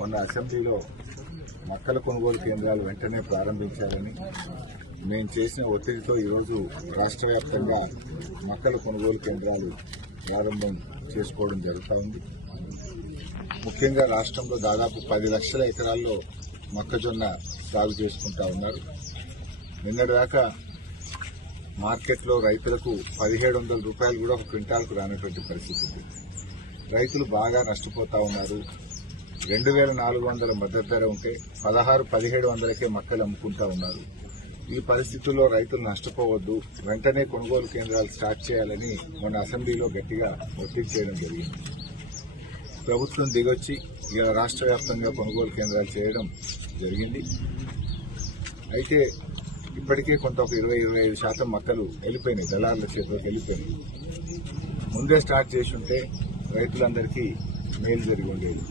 మొన్న అసెంబ్లీలో మొక్కల కొనుగోలు కేంద్రాలు వెంటనే ప్రారంభించాలని మేము చేసిన ఒత్తిడితో ఈరోజు రాష్ట్ర వ్యాప్తంగా మొక్కల కొనుగోలు కేంద్రాలు ప్రారంభం చేసుకోవడం జరుగుతూ ఉంది. ముఖ్యంగా రాష్ట్రంలో దాదాపు 10 లక్షల ఎకరాల్లో మొక్కజొన్న సాగు చేసుకుంటా ఉన్నారు. నిన్నటిదాకా మార్కెట్లో రైతులకు 1700 రూపాయలు కూడా ఒక క్వింటాల్కు రానటువంటి పరిస్థితి ఉంది. రైతులు బాగా నష్టపోతా ఉన్నారు. 2400 మద్దతు ధర ఉంటే 1600-1700కే మొక్కలు అమ్ముకుంటా ఉన్నారు. ఈ పరిస్థితుల్లో రైతులు నష్టపోవద్దు, వెంటనే కొనుగోలు కేంద్రాలు స్టార్ట్ చేయాలని మొన్న అసెంబ్లీలో గట్టిగా ఒత్తిడి చేయడం జరిగింది. ప్రభుత్వం దిగొచ్చి ఇలా రాష్ట్ర వ్యాప్తంగా కొనుగోలు కేంద్రాలు చేయడం జరిగింది. అయితే ఇప్పటికే కొంత ఒక 20-25% మొక్కలు వెళ్ళిపోయినాయి, దళారుల చేతిలోకి వెళ్ళిపోయినాయి. ముందే స్టార్ట్ చేసి ఉంటే రైతులందరికీ మేలు జరిగి ఉండేది.